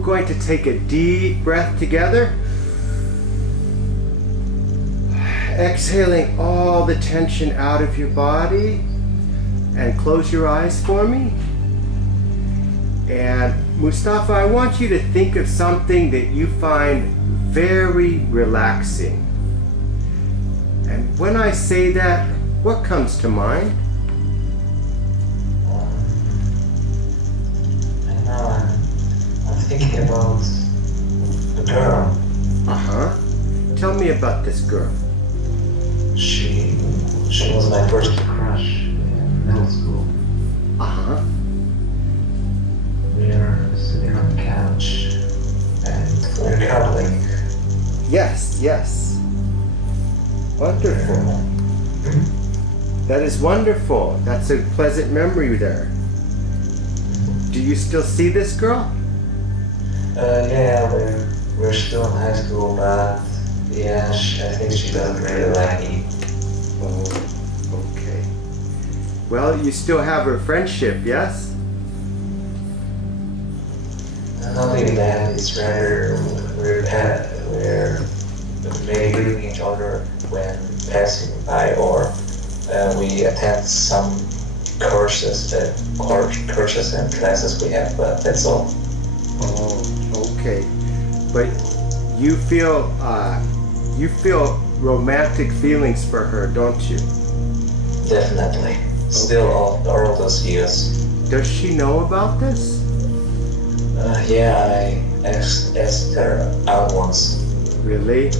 We're going to take a deep breath together. Exhaling all the tension out of your body. And close your eyes for me. And Mustafa, I want you to think of something that you find very relaxing. And when I say that, what comes to mind? I know, I'm thinking about the girl. Uh-huh. Tell me about this girl. She was my first crush in middle school. Uh-huh. We're sitting on the couch and we're cuddling. Yes. Wonderful. That is wonderful. That's a pleasant memory there. Do you still see this girl? Yeah, we're still in high school, but yeah, I think she doesn't really like me. Oh, okay. Well, you still have her friendship, yes? Not really that, it's rather we're maybe greeting each other when passing by, or we attend some courses and classes we have, but that's all. Oh, okay. But you feel romantic feelings for her, don't you? Definitely. Still all those years. Does she know about this? Yeah, I asked her out once. Really?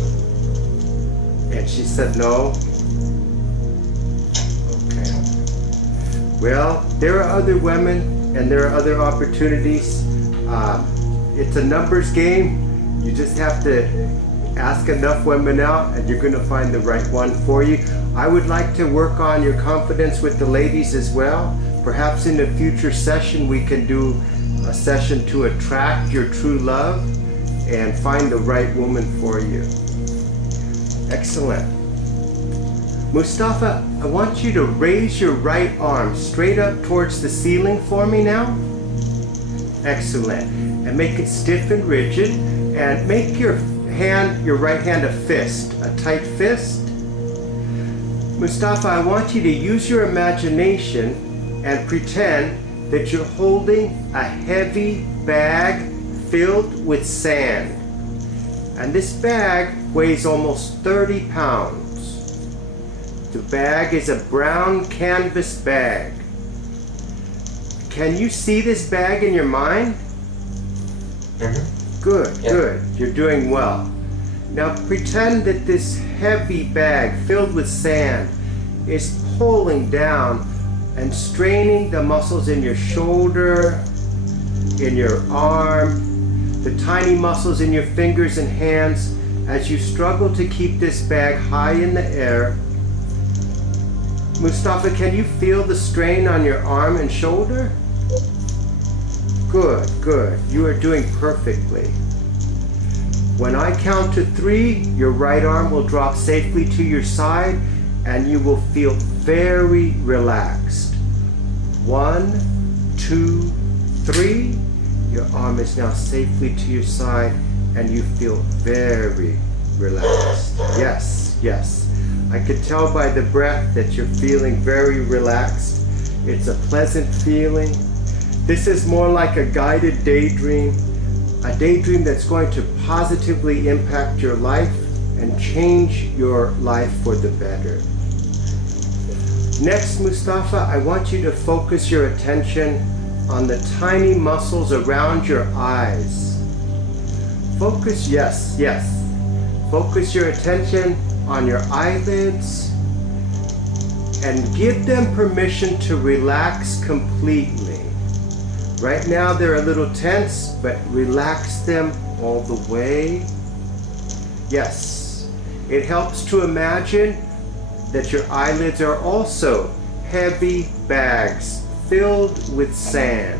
And she said no? Okay. Well, there are other women and there are other opportunities. It's a numbers game. You just have to ask enough women out and you're going to find the right one for you. I would like to work on your confidence with the ladies as well. Perhaps in a future session we can do a session to attract your true love and find the right woman for you. Excellent. Mustafa, I want you to raise your right arm straight up towards the ceiling for me now. Excellent. And make it stiff and rigid. And make your right hand a fist, a tight fist. Mustafa, I want you to use your imagination and pretend that you're holding a heavy bag filled with sand. And this bag weighs almost 30 pounds. The bag is a brown canvas bag. Can you see this bag in your mind? Mm-hmm. Good, Yeah. good. You're doing well. Now pretend that this heavy bag filled with sand is pulling down and straining the muscles in your shoulder, in your arm, the tiny muscles in your fingers and hands as you struggle to keep this bag high in the air. Mustafa, can you feel the strain on your arm and shoulder? Good, good. You are doing perfectly. When I count to 3, your right arm will drop safely to your side and you will feel very relaxed. 1, 2, 3. Your arm is now safely to your side and you feel very relaxed. Yes, yes. I could tell by the breath that you're feeling very relaxed. It's a pleasant feeling. This is more like a guided daydream, a daydream that's going to positively impact your life and change your life for the better. Next, Mustafa, I want you to focus your attention on the tiny muscles around your eyes. Focus, yes. Focus your attention on your eyelids and give them permission to relax completely. Right now they're a little tense, but relax them all the way. Yes, it helps to imagine that your eyelids are also heavy bags filled with sand.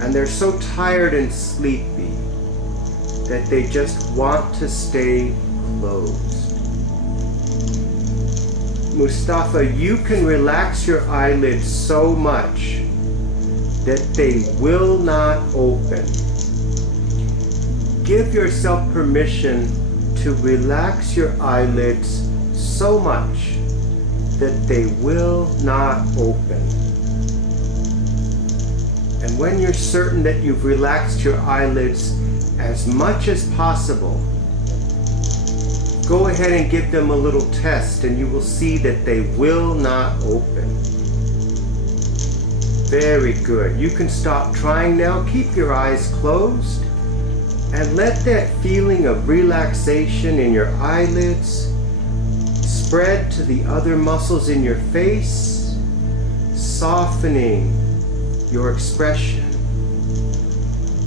And they're so tired and sleepy that they just want to stay closed. Mustafa, you can relax your eyelids so much that they will not open. give yourself permission to relax your eyelids so much that they will not open. And when you're certain that you've relaxed your eyelids as much as possible, go ahead and give them a little test and you will see that they will not open. Very good. You can stop trying now. Keep your eyes closed and let that feeling of relaxation in your eyelids spread to the other muscles in your face, softening your expression,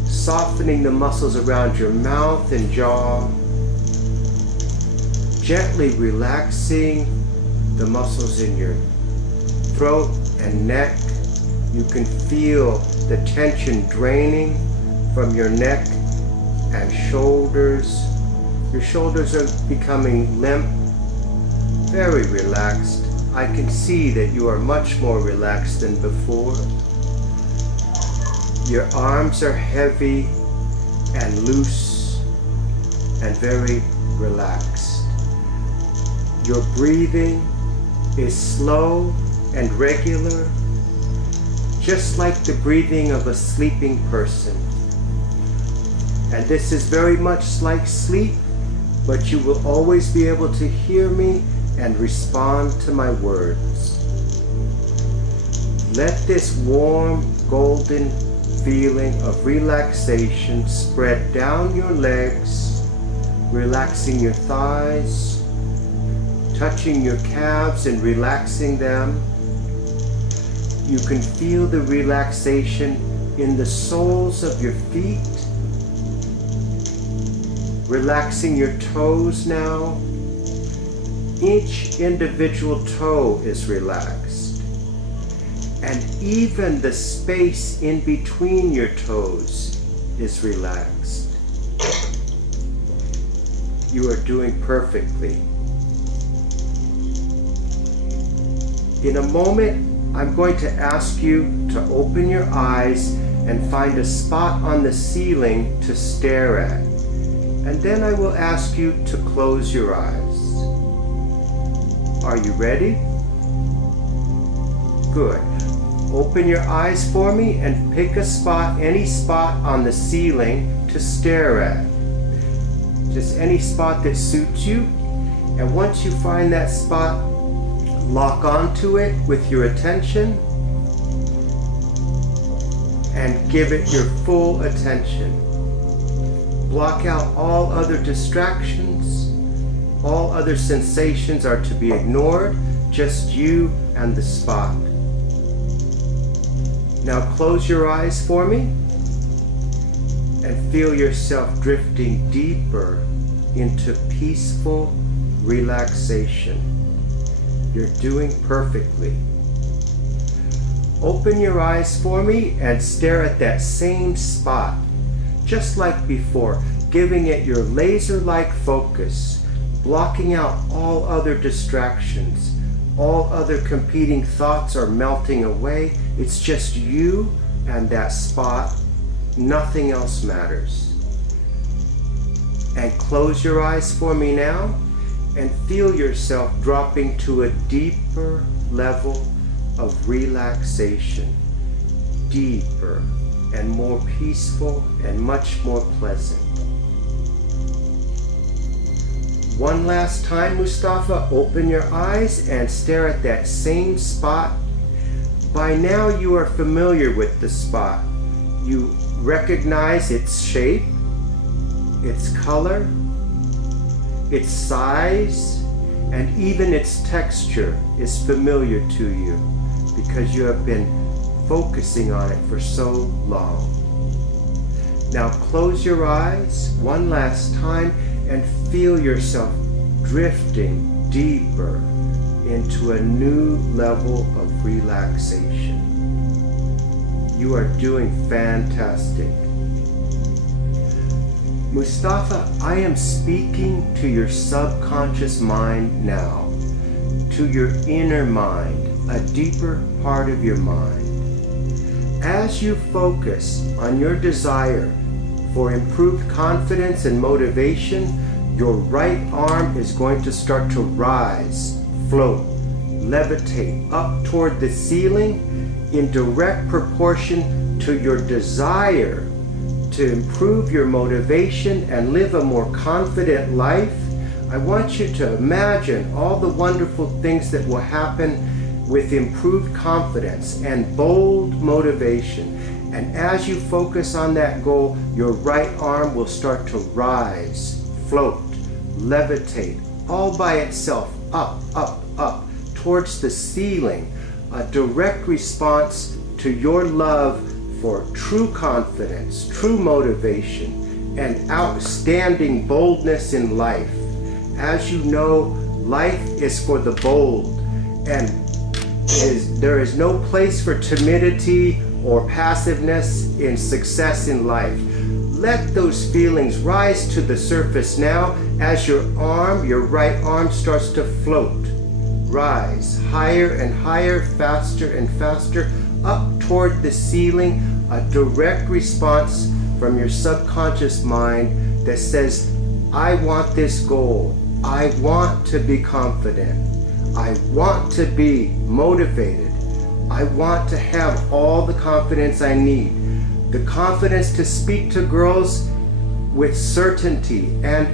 softening the muscles around your mouth and jaw, gently relaxing the muscles in your throat and neck. You can feel the tension draining from your neck and shoulders. Your shoulders are becoming limp, very relaxed. I can see that you are much more relaxed than before. Your arms are heavy and loose and very relaxed. Your breathing is slow and regular, just like the breathing of a sleeping person. And this is very much like sleep, but you will always be able to hear me and respond to my words. Let this warm, golden feeling of relaxation spread down your legs, relaxing your thighs, touching your calves and relaxing them. You can feel the relaxation in the soles of your feet, relaxing your toes now. Each individual toe is relaxed, and even the space in between your toes is relaxed. You are doing perfectly. In a moment, I'm going to ask you to open your eyes and find a spot on the ceiling to stare at. And then I will ask you to close your eyes. Are you ready? Good. Open your eyes for me and pick a spot, any spot on the ceiling to stare at. Just any spot that suits you. And once you find that spot, lock onto it with your attention and give it your full attention. Block out all other distractions. All other sensations are to be ignored, just you and the spot. Now close your eyes for me and feel yourself drifting deeper into peaceful relaxation. You're doing perfectly. Open your eyes for me and stare at that same spot, just like before, giving it your laser-like focus, blocking out all other distractions. All other competing thoughts are melting away. It's just you and that spot. Nothing else matters. And close your eyes for me now and feel yourself dropping to a deeper level of relaxation. Deeper and more peaceful and much more pleasant. One last time, Mustafa, open your eyes and stare at that same spot. By now you are familiar with the spot. You recognize its shape, its color, its size, and even its texture is familiar to you because you have been focusing on it for so long. Now close your eyes one last time and feel yourself drifting deeper into a new level of relaxation. You are doing fantastic. Mustafa, I am speaking to your subconscious mind now, to your inner mind, a deeper part of your mind. As you focus on your desire For improved confidence and motivation, your right arm is going to start to rise, float, levitate up toward the ceiling in direct proportion to your desire to improve your motivation and live a more confident life. I want you to imagine all the wonderful things that will happen with improved confidence and bold motivation. And as you focus on that goal, your right arm will start to rise, float, levitate, all by itself, up, up, up, towards the ceiling, a direct response to your love for true confidence, true motivation, and outstanding boldness in life. As you know, life is for the bold, and there is no place for timidity or passiveness in success in life. Let those feelings rise to the surface now as your right arm starts to float. Rise higher and higher, faster and faster, up toward the ceiling, a direct response from your subconscious mind that says, I want this goal. I want to be confident. I want to be motivated. I want to have all the confidence I need. The confidence to speak to girls with certainty and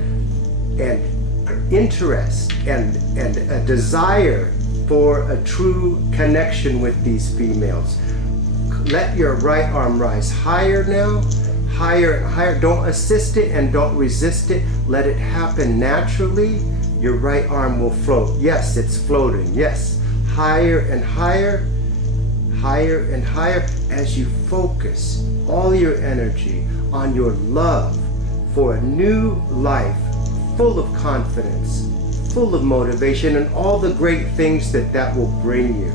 interest and a desire for a true connection with these females. Let your right arm rise higher now, higher and higher. Don't assist it and don't resist it. Let it happen naturally. Your right arm will float. Yes, it's floating. Yes, higher and higher, higher and higher, as you focus all your energy on your love for a new life full of confidence, full of motivation, and all the great things that will bring you.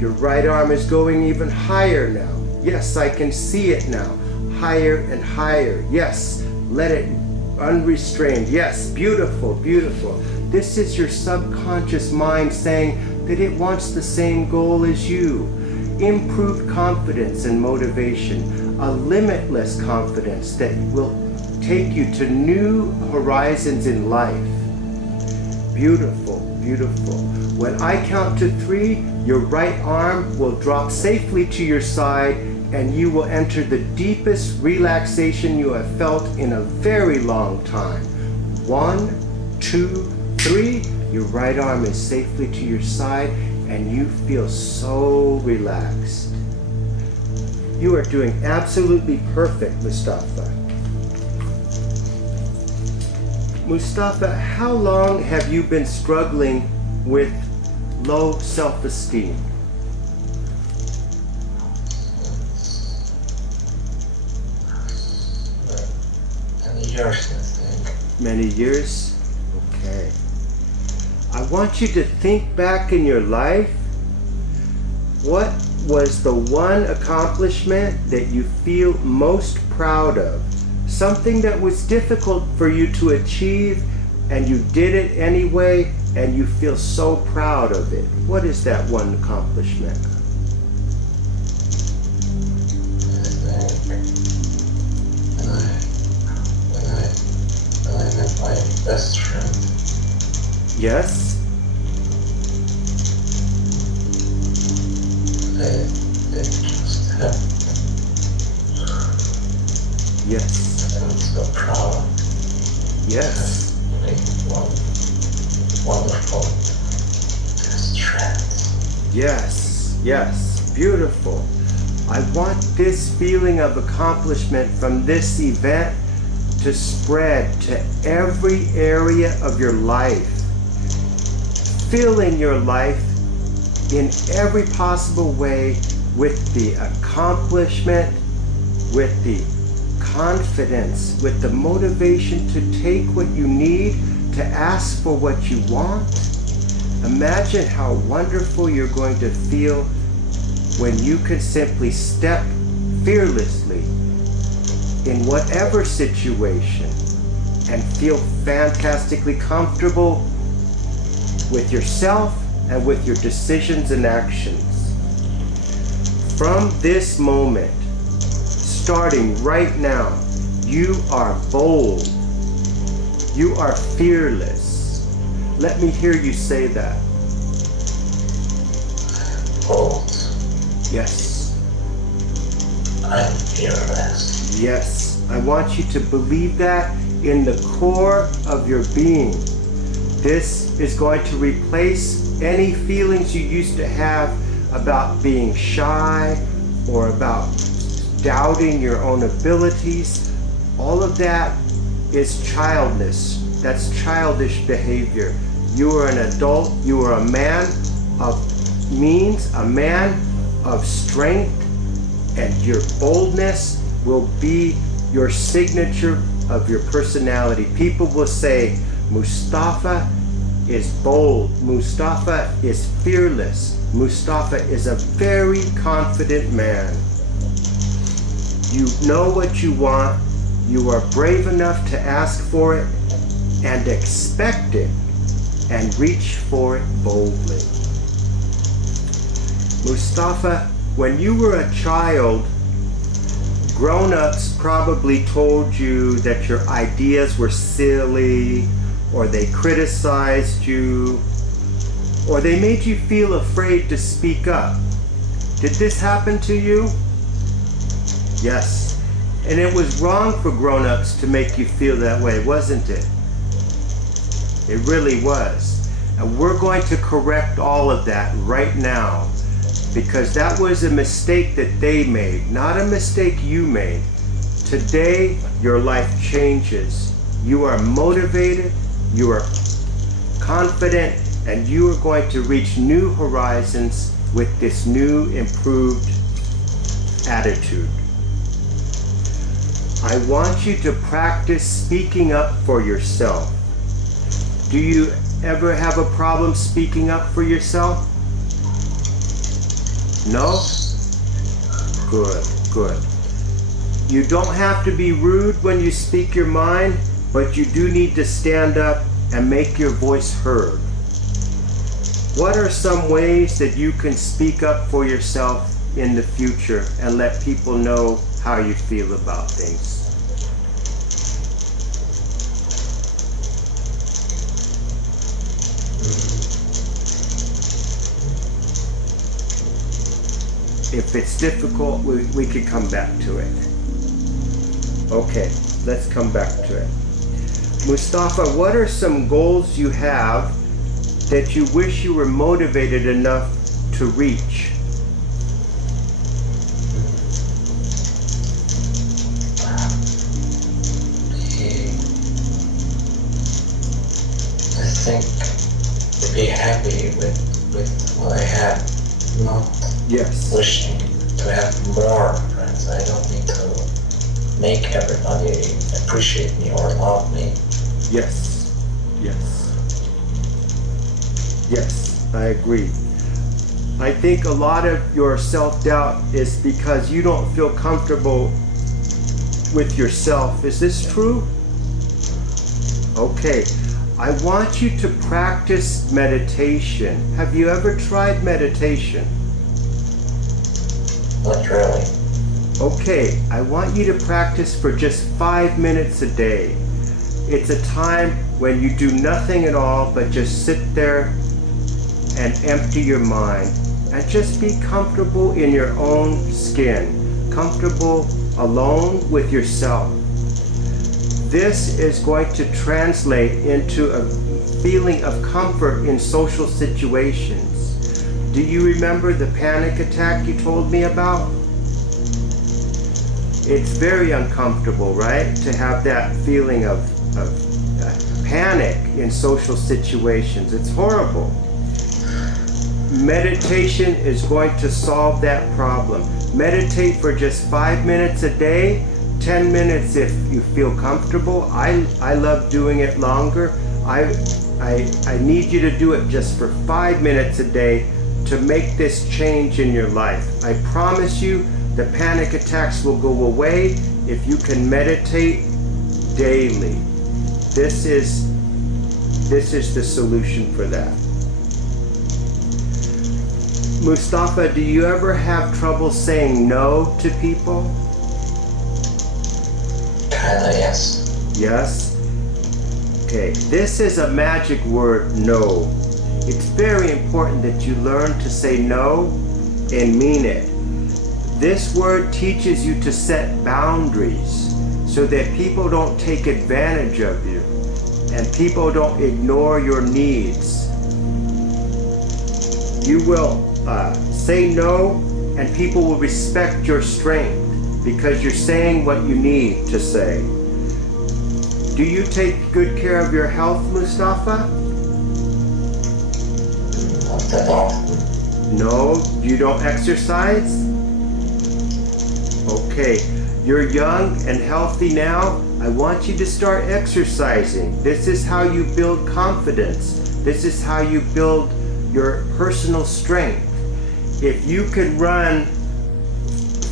Your right arm is going even higher now. Yes, I can see it now. Higher and higher. Yes, let it unrestrained. Yes, beautiful, beautiful. This is your subconscious mind saying that it wants the same goal as you. Improved confidence and motivation, a limitless confidence that will take you to new horizons in life. Beautiful, beautiful. When I count to 3, your right arm will drop safely to your side and you will enter the deepest relaxation you have felt in a very long time. 1, 2, 3. Your right arm is safely to your side and you feel so relaxed. You are doing absolutely perfect, Mustafa. Mustafa, how long have you been struggling with low self-esteem? Many years, I think. Many years? Okay. I want you to think back in your life. What was the one accomplishment that you feel most proud of? Something that was difficult for you to achieve and you did it anyway and you feel so proud of it. What is that one accomplishment? When I met my best friend. Yes? It just happened. Yes. I'm so proud. Yes. One wonderful Trance. Yes. Yes. Beautiful. I want this feeling of accomplishment from this event to spread to every area of your life. Filling your life in every possible way with the accomplishment, with the confidence, with the motivation to take what you need, to ask for what you want. Imagine how wonderful you're going to feel when you can simply step fearlessly in whatever situation and feel fantastically comfortable with yourself and with your decisions and actions. From this moment, starting right now, You are bold. You are fearless. Let me hear you say that. Bold. Yes. I'm fearless. Yes. I want you to believe that in the core of your being. This is going to replace any feelings you used to have about being shy or about doubting your own abilities. All of that is childness. That's childish behavior. You are an adult. You are a man of means, a man of strength, and your boldness will be your signature of your personality. People will say, Mustafa is bold. Mustafa is fearless. Mustafa is a very confident man. You know what you want. You are brave enough to ask for it and expect it and reach for it boldly. Mustafa, when you were a child, grown-ups probably told you that your ideas were silly, or they criticized you, or they made you feel afraid to speak up. Did this happen to you? Yes. And it was wrong for grown-ups to make you feel that way, wasn't it? It really was. And we're going to correct all of that right now, because that was a mistake that they made, not a mistake you made. Today, your life changes. You are motivated, you are confident, and you are going to reach new horizons with this new, improved attitude. I want you to practice speaking up for yourself. Do you ever have a problem speaking up for yourself? No? Good, good. You don't have to be rude when you speak your mind, but you do need to stand up and make your voice heard. What are some ways that you can speak up for yourself in the future and let people know how you feel about things? If it's difficult, we could come back to it. Okay, let's come back to it. Mustafa, what are some goals you have that you wish you were motivated enough to reach? I think to be happy with what I have, not Yes. wishing to have more friends. I don't need to make everybody appreciate me or love me. Yes. Yes. Yes, I agree. I think a lot of your self-doubt is because you don't feel comfortable with yourself. Is this true? Okay. I want you to practice meditation. Have you ever tried meditation? Not really. Okay, I want you to practice for just 5 minutes a day. It's a time when you do nothing at all but just sit there and empty your mind and just be comfortable in your own skin, comfortable alone with yourself. This is going to translate into a feeling of comfort in social situations. Do you remember the panic attack you told me about? It's very uncomfortable, right? To have that feeling of panic in social situations. It's horrible. Meditation is going to solve that problem. Meditate for just 5 minutes a day, 10 minutes if you feel comfortable. I love doing it longer. I need you to do it just for 5 minutes a day to make this change in your life. I promise you the panic attacks will go away if you can meditate daily. This is the solution for that. Mustafa, do you ever have trouble saying no to people? Kinda, yes. Yes? Okay, this is a magic word, no. It's very important that you learn to say no and mean it. This word teaches you to set boundaries so that people don't take advantage of you and people don't ignore your needs. You will say no and people will respect your strength because you're saying what you need to say. Do you take good care of your health, Mustafa? Not that often. No, you don't exercise? Okay, you're young and healthy now. I want you to start exercising. This is how you build confidence. This is how you build your personal strength. If you can run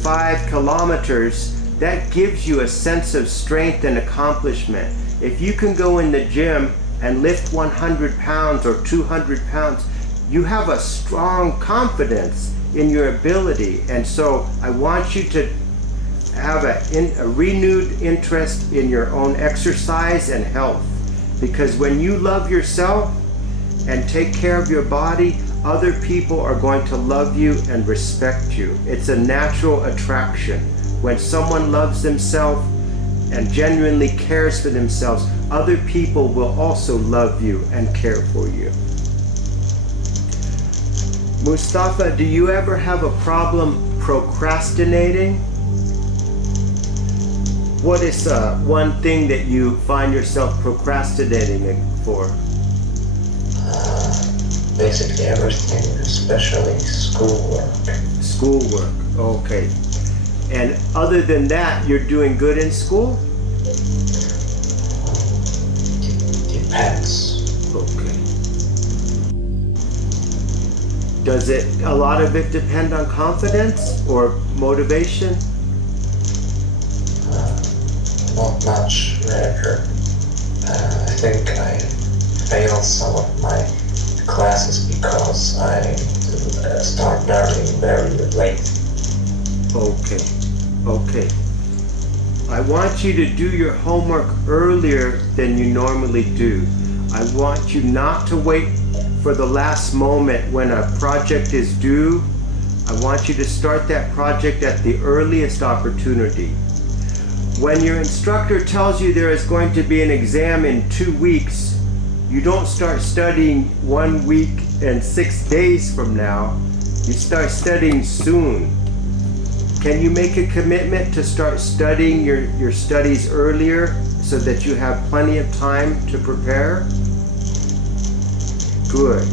5 kilometers, that gives you a sense of strength and accomplishment. If you can go in the gym and lift 100 pounds or 200 pounds, you have a strong confidence in your ability. And so I want you to have a renewed interest in your own exercise and health. Because when you love yourself and take care of your body, other people are going to love you and respect you. It's a natural attraction. When someone loves themselves and genuinely cares for themselves, other people will also love you and care for you. Mustafa, do you ever have a problem procrastinating? What is one thing that you find yourself procrastinating for? Basically everything, especially schoolwork. Schoolwork, okay. And other than that, you're doing good in school? Depends. Okay. Does a lot of it depend on confidence or motivation? Not much, rather. I think I failed some of my classes because I start learning very late. Okay. I want you to do your homework earlier than you normally do. I want you not to wait for the last moment when a project is due. I want you to start that project at the earliest opportunity. When your instructor tells you there is going to be an exam in 2 weeks, you don't start studying 1 week and 6 days from now. You start studying soon. Can you make a commitment to start studying your studies earlier so that you have plenty of time to prepare? Good.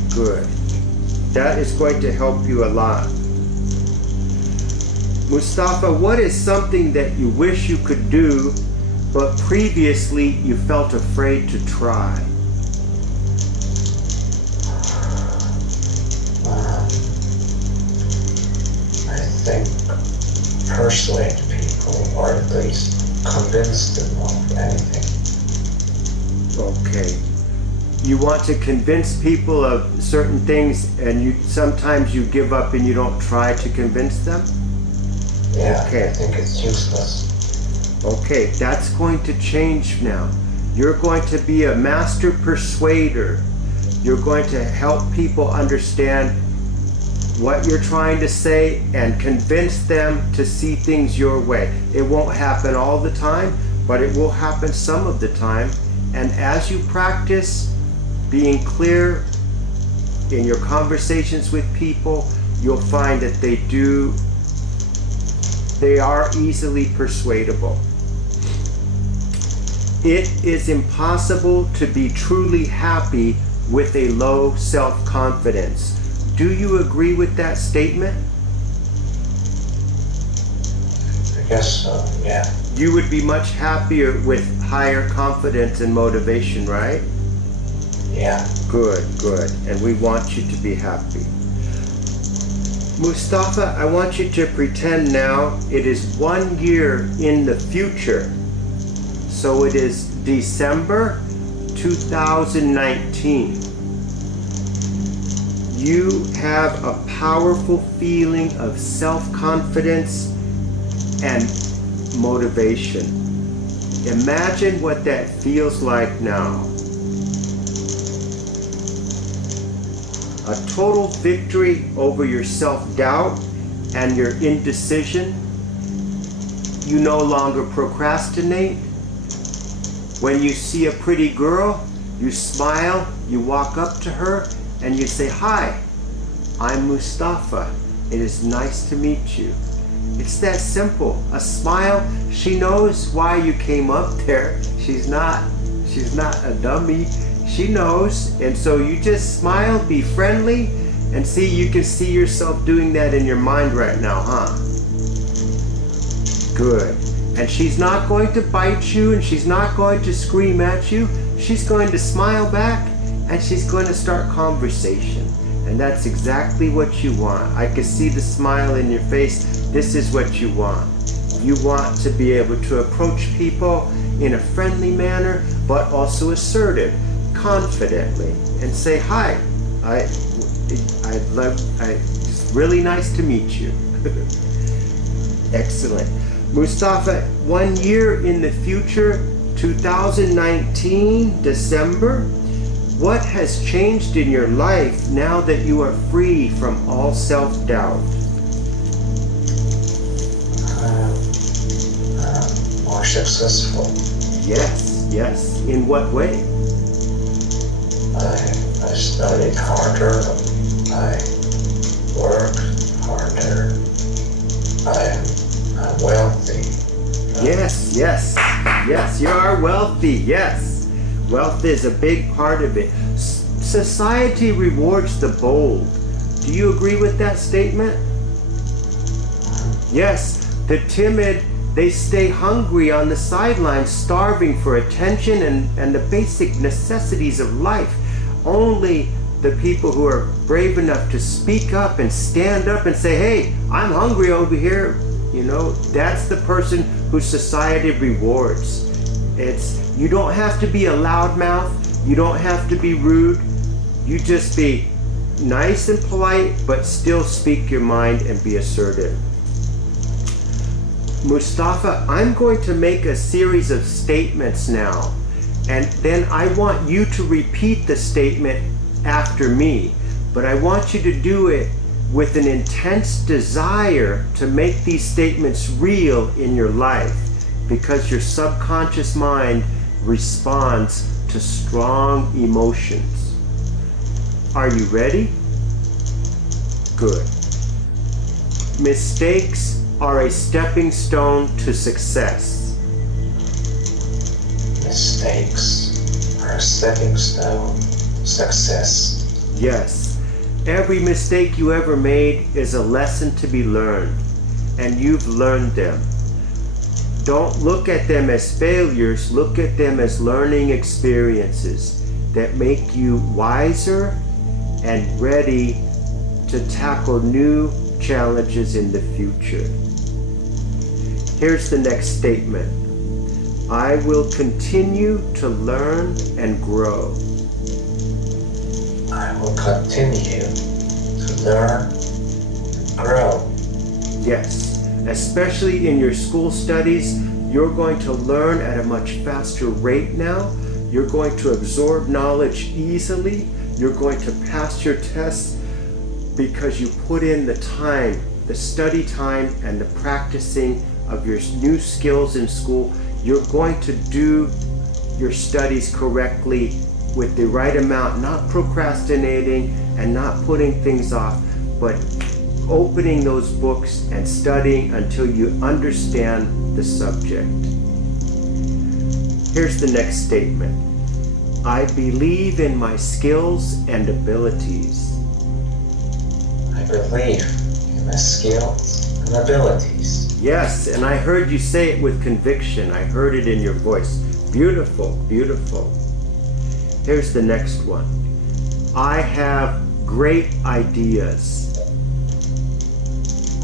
That is going to help you a lot. Mustafa, what is something that you wish you could do, but previously you felt afraid to try? I think persuade people, or at least convince them of anything. Okay. You want to convince people of certain things, and sometimes you give up and you don't try to convince them? Yeah, Okay. I think it's useless. Okay, that's going to change now. You're going to be a master persuader. You're going to help people understand what you're trying to say and convince them to see things your way. It won't happen all the time, but it will happen some of the time. And as you practice being clear in your conversations with people, you'll find that they are easily persuadable. It is impossible to be truly happy with a low self-confidence. Do you agree with that statement? I guess so, yeah. You would be much happier with higher confidence and motivation, right? Yeah. Good. And we want you to be happy. Mustafa, I want you to pretend now it is 1 year in the future. So it is December 2019. You have a powerful feeling of self-confidence and motivation. Imagine what that feels like now. A total victory over your self-doubt and your indecision. You no longer procrastinate. When you see a pretty girl, you smile, you walk up to her, and you say, "Hi, I'm Mustafa. It is nice to meet you." It's that simple. A smile, she knows why you came up there. She's not a dummy. She knows. And so you just smile, be friendly, and see, you can see yourself doing that in your mind right now, huh? Good. And she's not going to bite you, and she's not going to scream at you. She's going to smile back, and she's going to start conversation. And that's exactly what you want. I can see the smile in your face. This is what you want. You want to be able to approach people in a friendly manner, but also assertive, confidently, and say, "Hi, it's really nice to meet you." Excellent. Mustafa, 1 year in the future, 2019, December, what has changed in your life now that you are free from all self-doubt? More successful. Yes. In what way? I studied harder. I worked harder. I'm wealthy. Yes, you are wealthy, yes. Wealth is a big part of it. Society rewards the bold. Do you agree with that statement? Yes, the timid, they stay hungry on the sidelines, starving for attention and the basic necessities of life. Only the people who are brave enough to speak up and stand up and say, "Hey, I'm hungry over here," that's the person who society rewards. You don't have to be a loudmouth. You don't have to be rude. You just be nice and polite, but still speak your mind and be assertive. Mustafa, I'm going to make a series of statements now, and then I want you to repeat the statement after me, but I want you to do it with an intense desire to make these statements real in your life, because your subconscious mind responds to strong emotions. Are you ready? Good. Mistakes are a stepping stone to success. Mistakes are a stepping stone to success. Yes. Every mistake you ever made is a lesson to be learned, and you've learned them. Don't look at them as failures, look at them as learning experiences that make you wiser and ready to tackle new challenges in the future. Here's the next statement. I will continue to learn and grow. I will continue to learn and grow. Yes, especially in your school studies, you're going to learn at a much faster rate now. You're going to absorb knowledge easily. You're going to pass your tests because you put in the time, the study time, and the practicing of your new skills in school. You're going to do your studies correctly with the right amount, not procrastinating and not putting things off, but opening those books and studying until you understand the subject. Here's the next statement. I believe in my skills and abilities. I believe in my skills and abilities. Yes, and I heard you say it with conviction. I heard it in your voice. Beautiful, beautiful. Here's the next one. I have great ideas.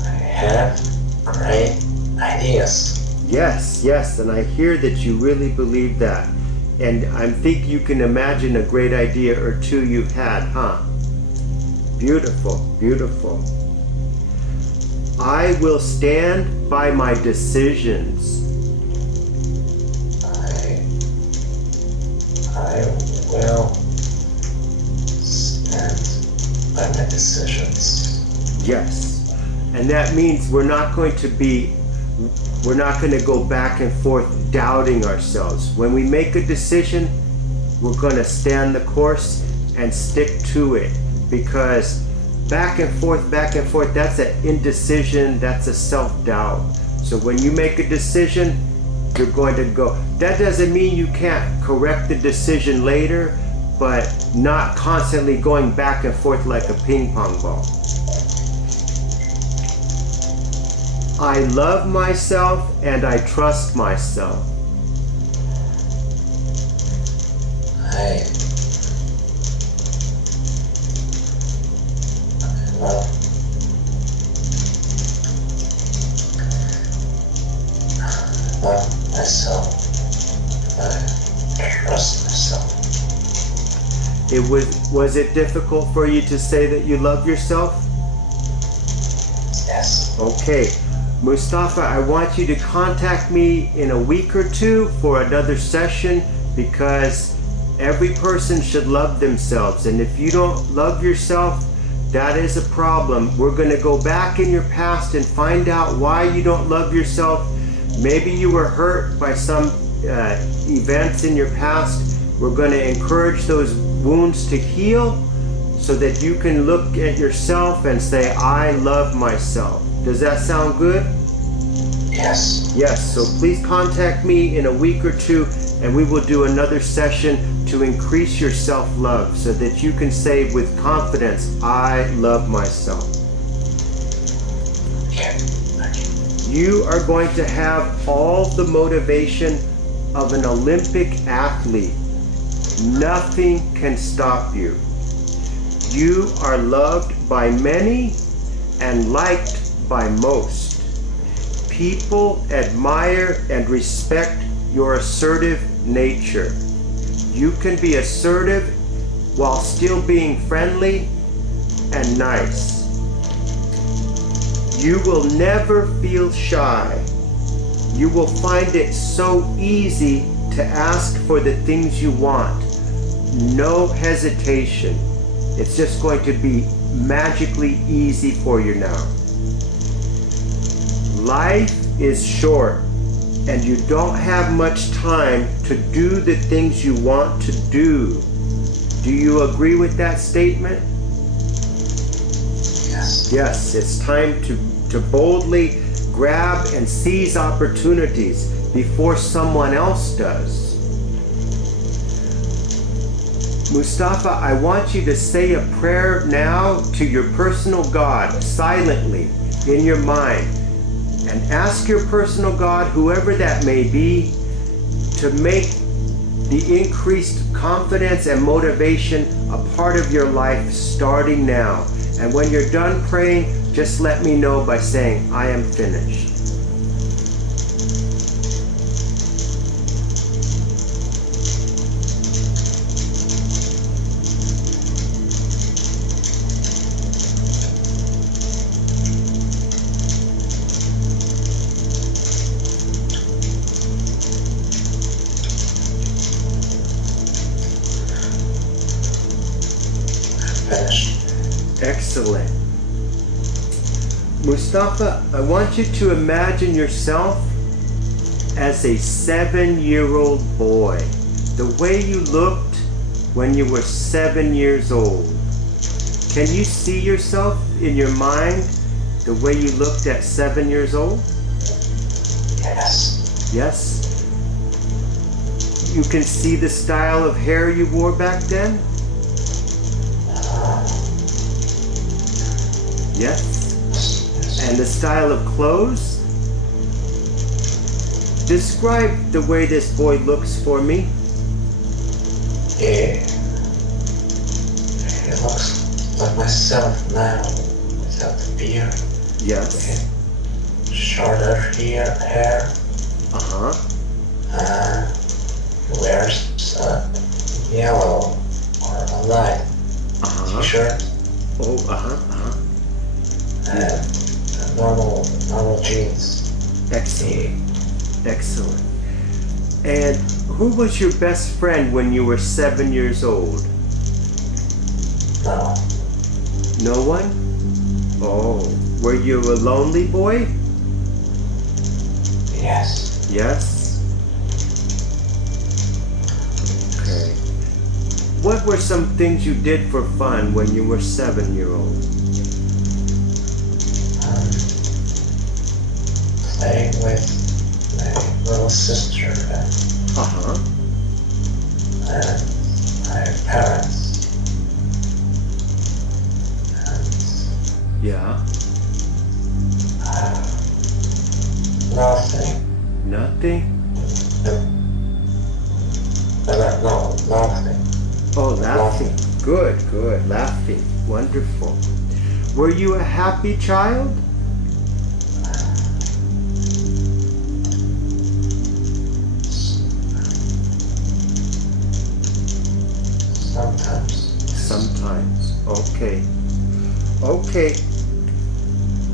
I have great ideas. Yes, and I hear that you really believe that. And I think you can imagine a great idea or two you've had, huh? Beautiful, beautiful. I will stand by my decisions. I will stand by my decisions. Yes. And that means we're not going to go back and forth doubting ourselves. When we make a decision, we're going to stand the course and stick to it, because back and forth, that's an indecision, that's a self-doubt. So when you make a decision, you're going to go. That doesn't mean you can't correct the decision later, but not constantly going back and forth like a ping pong ball. I love myself and I trust myself. I love myself. I trust myself. Was it difficult for you to say that you love yourself? Yes. Okay. Mustafa, I want you to contact me in a week or two for another session, because every person should love themselves. And if you don't love yourself, that is a problem. We're going to go back in your past and find out why you don't love yourself. Maybe you were hurt by some events in your past. We're going to encourage those wounds to heal so that you can look at yourself and say, I love myself. Does that sound good? Yes. Yes, so please contact me in a week or two and we will do another session to increase your self-love so that you can say with confidence, I love myself. Okay. You are going to have all the motivation of an Olympic athlete. Nothing can stop you. You are loved by many and liked by most. People admire and respect your assertive nature. You can be assertive while still being friendly and nice. You will never feel shy. You will find it so easy to ask for the things you want. No hesitation. It's just going to be magically easy for you now. Life is short and you don't have much time to do the things you want to do. Do you agree with that statement? Yes. Yes, it's time to boldly grab and seize opportunities before someone else does. Mustafa, I want you to say a prayer now to your personal God, silently, in your mind. And ask your personal God, whoever that may be, to make the increased confidence and motivation a part of your life starting now. And when you're done praying, just let me know by saying, I am finished. Excellent. Mustafa, I want you to imagine yourself as a 7-year-old boy. The way you looked when you were 7 years old. Can you see yourself in your mind the way you looked at 7 years old? Yes. Yes? You can see the style of hair you wore back then? Yes? And the style of clothes? Describe the way this boy looks for me. He looks like myself now, without the beard. Yes. Shorter hair. Uh-huh. He wears a yellow or a light t-shirt. Oh, uh-huh. And normal jeans. Excellent. Excellent. And Who was your best friend when you were 7 years old? No. No one? Oh, were you a lonely boy? Yes. Yes? Okay. What were some things you did for fun when you were 7-year-old? Playing with my little sister and Uh-huh. my parents. Yeah. Nothing. Nothing? No, nothing. Oh, laughing. Good, good. Laughing. Wonderful. Were you a happy child? Sometimes. Sometimes. Okay. Okay.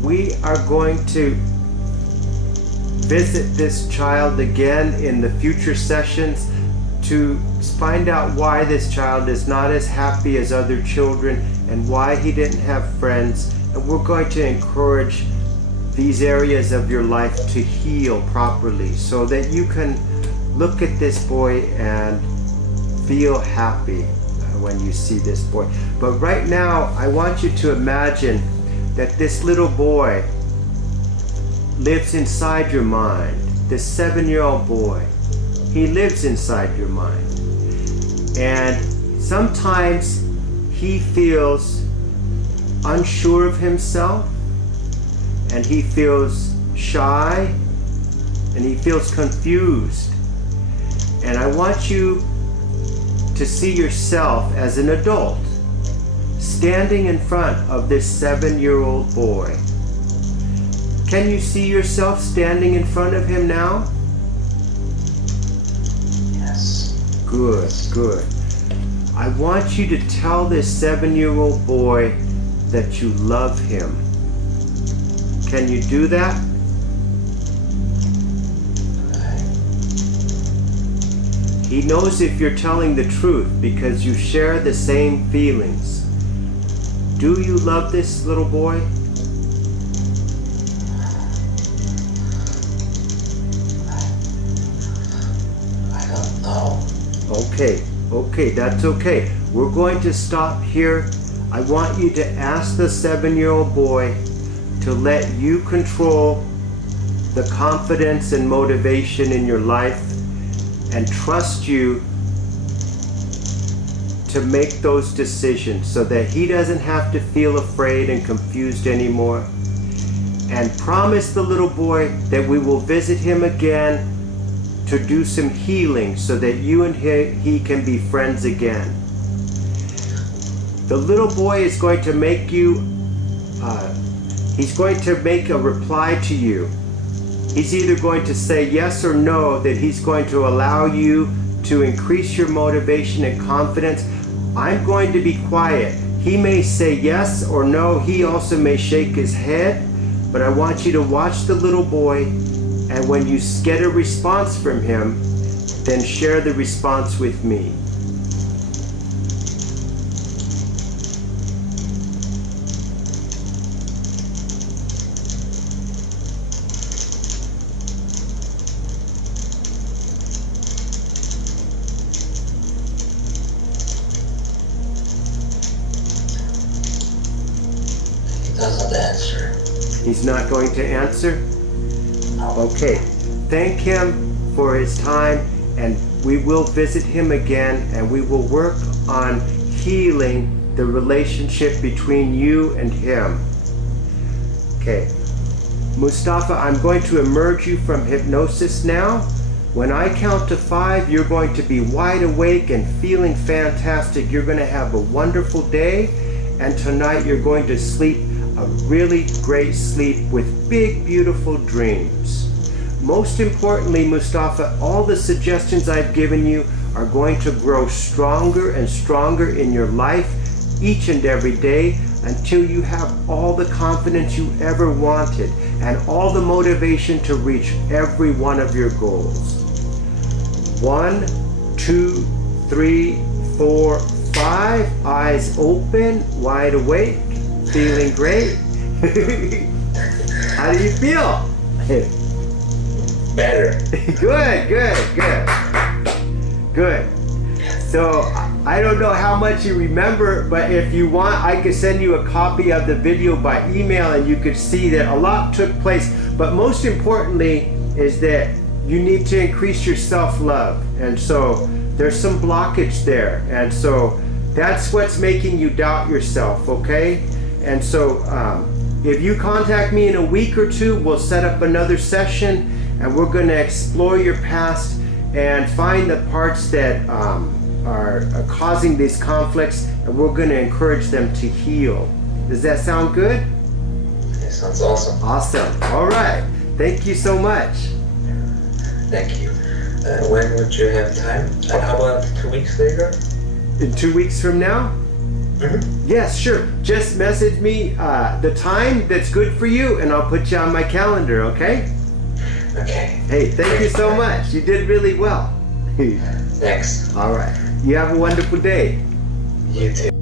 We are going to visit this child again in the future sessions to find out why this child is not as happy as other children and why he didn't have friends. And we're going to encourage these areas of your life to heal properly so that you can look at this boy and feel happy when you see this boy. But right now, I want you to imagine that this little boy lives inside your mind. This 7-year-old boy, he lives inside your mind. And sometimes he feels unsure of himself, and he feels shy, and he feels confused. And I want you to see yourself as an adult standing in front of this 7-year-old boy. Can you see yourself standing in front of him now? Yes. Good, good. I want you to tell this 7-year-old boy that you love him. Can you do that? He knows if you're telling the truth because you share the same feelings. Do you love this little boy? I don't know. Okay, that's okay. We're going to stop here. I want you to ask the 7-year-old boy to let you control the confidence and motivation in your life and trust you to make those decisions so that he doesn't have to feel afraid and confused anymore. And promise the little boy that we will visit him again to do some healing so that you and he can be friends again. The little boy is going to make you, he's going to make a reply to you. He's either going to say yes or no, that he's going to allow you to increase your motivation and confidence. I'm going to be quiet. He may say yes or no. He also may shake his head, but I want you to watch the little boy, and when you get a response from him, then share the response with me. Doesn't answer. He's not going to answer? No. Okay. Thank him for his time, and we will visit him again, and we will work on healing the relationship between you and him. Okay. Mustafa, I'm going to emerge you from hypnosis now. When I count to 5, you're going to be wide awake and feeling fantastic. You're going to have a wonderful day, and tonight you're going to sleep a really great sleep with big, beautiful dreams. Most importantly, Mustafa, all the suggestions I've given you are going to grow stronger and stronger in your life each and every day until you have all the confidence you ever wanted and all the motivation to reach every one of your goals. 1, 2, 3, 4, 5. Eyes open, wide awake, feeling great. How do you feel? Better. Good. So I don't know how much you remember, but if you want, I could send you a copy of the video by email and you could see that a lot took place. But most importantly is that you need to increase your self-love. And so there's some blockage there. And so that's what's making you doubt yourself, okay? And so if you contact me in a week or two, we'll set up another session and we're going to explore your past and find the parts that are causing these conflicts, and we're going to encourage them to heal. Does that sound good? That sounds awesome. Awesome. All right. Thank you so much. Thank you. When would you have time? How about 2 weeks later? In 2 weeks from now? Mm-hmm. Yes, sure. Just message me the time that's good for you, and I'll put you on my calendar, okay? Okay. Hey, thank you so much. You did really well. Thanks. All right. You have a wonderful day. You too.